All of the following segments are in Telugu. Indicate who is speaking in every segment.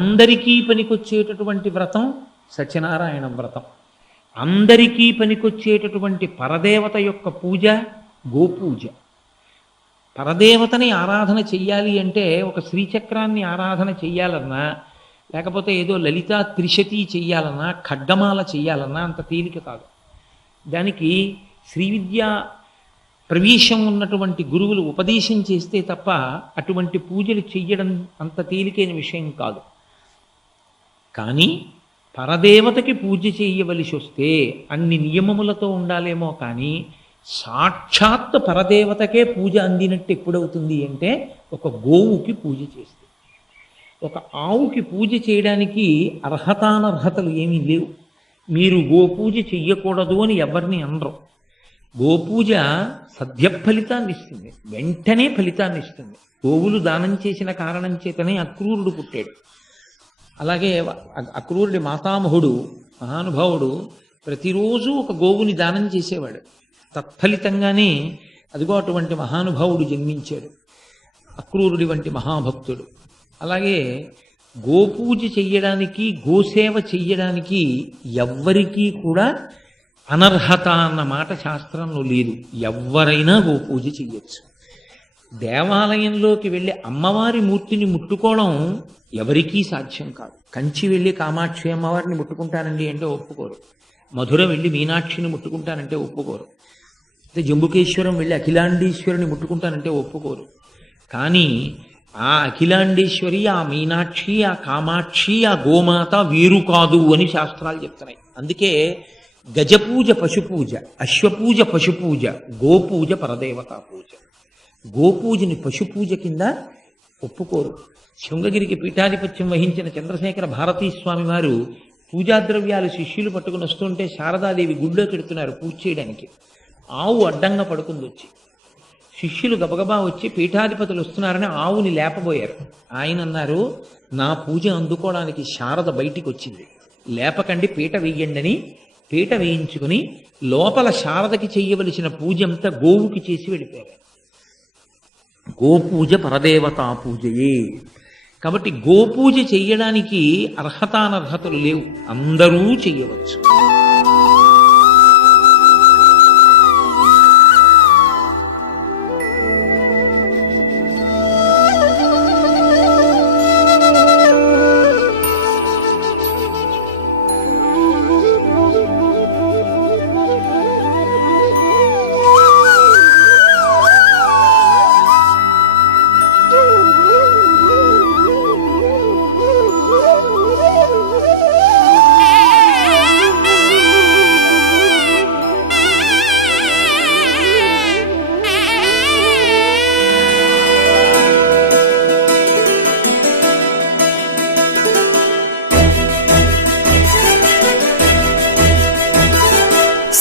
Speaker 1: అందరికీ పనికొచ్చేటటువంటి వ్రతం సత్యనారాయణ వ్రతం. అందరికీ పనికొచ్చేటటువంటి పరదేవత యొక్క పూజ గోపూజ. పరదేవతని ఆరాధన చెయ్యాలి అంటే ఒక శ్రీచక్రాన్ని ఆరాధన చెయ్యాలన్నా లేకపోతే ఏదో లలిత త్రిశతి చెయ్యాలన్నా ఖడ్గమాల చెయ్యాలన్నా అంత తేలిక కాదు. దానికి శ్రీవిద్యా ప్రవేశం ఉన్నటువంటి గురువులు ఉపదేశం చేస్తే తప్ప అటువంటి పూజలు చెయ్యడం అంత తేలికైన విషయం కాదు. కానీ పరదేవతకి పూజ చేయవలసి వస్తే అన్ని నియమములతో ఉండాలేమో కానీ సాక్షాత్ పరదేవతకే పూజ అందినట్టు ఎప్పుడవుతుంది అంటే ఒక గోవుకి పూజ చేస్తే. ఒక ఆవుకి పూజ చేయడానికి అర్హతానర్హతలు ఏమీ లేవు. మీరు గోపూజ చెయ్యకూడదు అని ఎవరిని అనరు. గోపూజ సద్య ఫలితాన్ని ఇస్తుంది. వెంటనే ఫలితాన్ని ఇస్తుంది. గోవులు దానం చేసిన కారణం చేతనే అక్రూరుడు పుట్టాడు. అలాగే అక్రూరుడి మాతామహుడు మహానుభావుడు ప్రతిరోజు ఒక గోవుని దానం చేసేవాడు. తత్ఫలితంగానే అదిగో అటువంటి మహానుభావుడు జన్మించాడు. అక్రూరుడి వంటి మహాభక్తుడు. అలాగే గోపూజ చెయ్యడానికి గోసేవ చెయ్యడానికి ఎవ్వరికీ కూడా అనర్హత అన్న మాట శాస్త్రంలో లేదు. ఎవ్వరైనా గోపూజ చెయ్యొచ్చు. దేవాలయంలోకి వెళ్ళి అమ్మవారి మూర్తిని ముట్టుకోవడం ఎవరికీ సాధ్యం కాదు. కంచి వెళ్ళి కామాక్షి అమ్మవారిని ముట్టుకుంటానండి అంటే ఒప్పుకోరు. మధుర వెళ్ళి మీనాక్షిని ముట్టుకుంటానంటే ఒప్పుకోరు. అయితే జంబుకేశ్వరం వెళ్ళి అఖిలాండీశ్వరిని ముట్టుకుంటానంటే ఒప్పుకోరు. కానీ ఆ అఖిలాండేశ్వరి ఆ మీనాక్షి ఆ కామాక్షి ఆ గోమాత వీరు కాదు అని శాస్త్రాలు చెప్తున్నాయి. అందుకే గజపూజ పశుపూజ అశ్వపూజ పశుపూజ గోపూజ పరదేవతా పూజ. గోపూజని పశుపూజ కింద ఒప్పుకోరు. శృంగగిరికి పీఠాధిపత్యం వహించిన చంద్రశేఖర భారతీ స్వామి వారు పూజా ద్రవ్యాలు శిష్యులు పట్టుకుని వస్తుంటే శారదాదేవి గుళ్ళో పెడుతున్నారు పూజ చేయడానికి. ఆవు అడ్డంగా పడుకుంది వచ్చి. శిష్యులు గబగబా వచ్చి పీఠాధిపతులు వస్తున్నారని ఆవుని లేపబోయారు. ఆయన అన్నారు నా పూజ అందుకోవడానికి శారద బయటికి వచ్చింది. లేపకండి పీట వేయండి అని పీట వేయించుకుని లోపల శారదకి చేయవలసిన పూజ అంతా గోవుకి చేసి వెళ్ళిపోయారు. గోపూజ పరదేవతా పూజయే. కాబట్టి గోపూజ చెయ్యడానికి అర్హతానర్హతలు లేవు. అందరూ చెయ్యవచ్చు.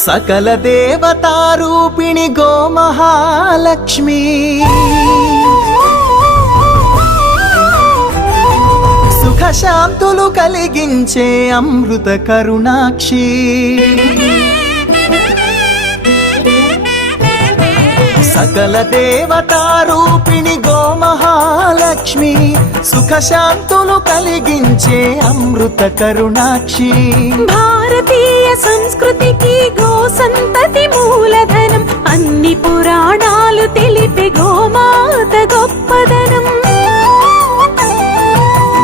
Speaker 2: సకల దేవతారూపిణి గోమహాలక్ష్మి. సుఖశాంతులు కలిగించే అమృత కరుణాక్షి. సకల దేవతారూపిణి గోమహాలక్ష్మి సుఖ శాంతులు కలిగించే అమృత కరుణాక్షి.
Speaker 3: భారతీయ సంస్కృతికి గో సంతతి మూలధనం అన్ని పురాణాలు తెలిపే గోమాత గొప్పదనం.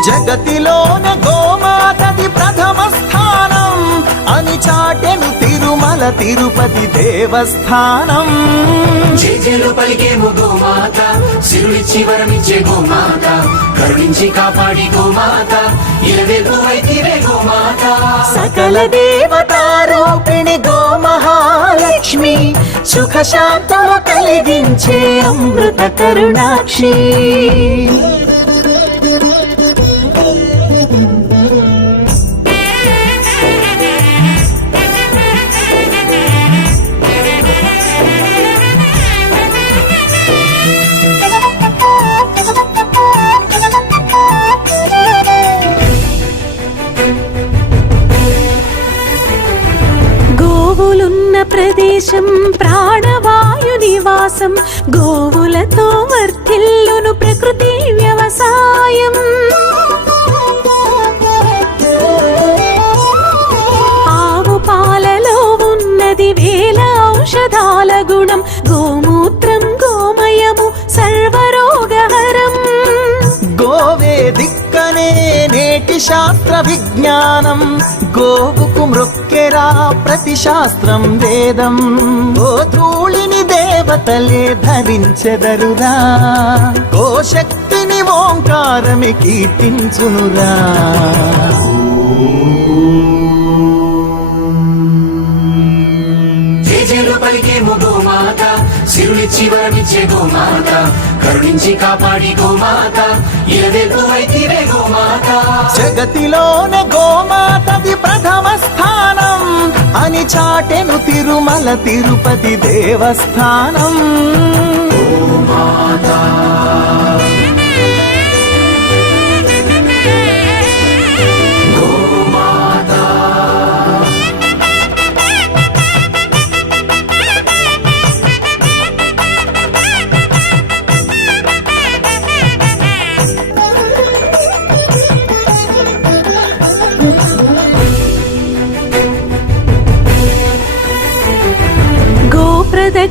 Speaker 2: జగతిలోన తిరుపతి దేవస్థానం.
Speaker 4: జేజేలు పలికేము గోమాత సిరులిచ్చి వరమిచ్చే గోమాత కరుణించి కాపాడి గోమాత ఇలవేపు వైతివే గోమాత.
Speaker 2: సకల దేవతారూపిణి గోమహాలక్ష్మి సుఖ శాంతము కలిగించే అమృత కరుణాక్షి.
Speaker 3: ప్రదేశం ప్రాణవాయు నివాసం. గోవులతో వర్తిల్లును ప్రకృతి వ్యవసాయం.
Speaker 2: శాస్త్ర విజ్ఞానం గోవుకు మృక్కెరా ప్రతి శాస్త్రం వేదం. ఓ ధూళిని దేవతలే ధరించెదరురా. గోశక్తిని ఓంకారమి కీర్తించునురా.
Speaker 4: పలికే గోమాత సిరులిచ్చి వరమిచ్చే గోమాత కరుణించి కాపాడి గోమాత
Speaker 2: జగతిలోనే గోమాతది ప్రథమ స్థానం. అని చాటెను తిరుమల తిరుపతి దేవస్థానం.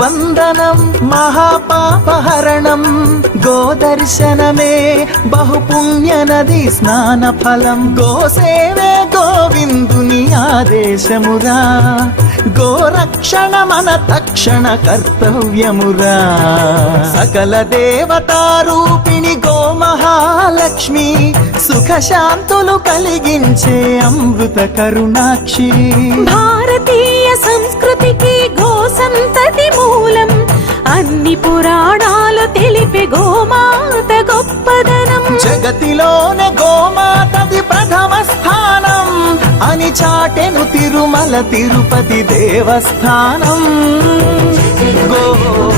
Speaker 2: వందనం మహాపాపహరణం. గోదర్శనమే బహుపుణ్యనది స్నాన ఫలం గోసేవే గోవిందుని ఆదేశమురా. గోరక్షణ మన తక్షణ కర్తవ్యమురా. సకల దేవతారూపిణి గోమహాలక్ష్మి సుఖశాంతులు కలిగించే అమృత కరుణాక్షి.
Speaker 3: భారతీయ సంస్కృతికి గోసంత అన్ని పురాణాలు తెలిపే గోమాత గొప్పదనం.
Speaker 2: జగతిలోనే గోమాతది ప్రథమ స్థానం. అని చాటెను తిరుమల తిరుపతి దేవస్థానం. గో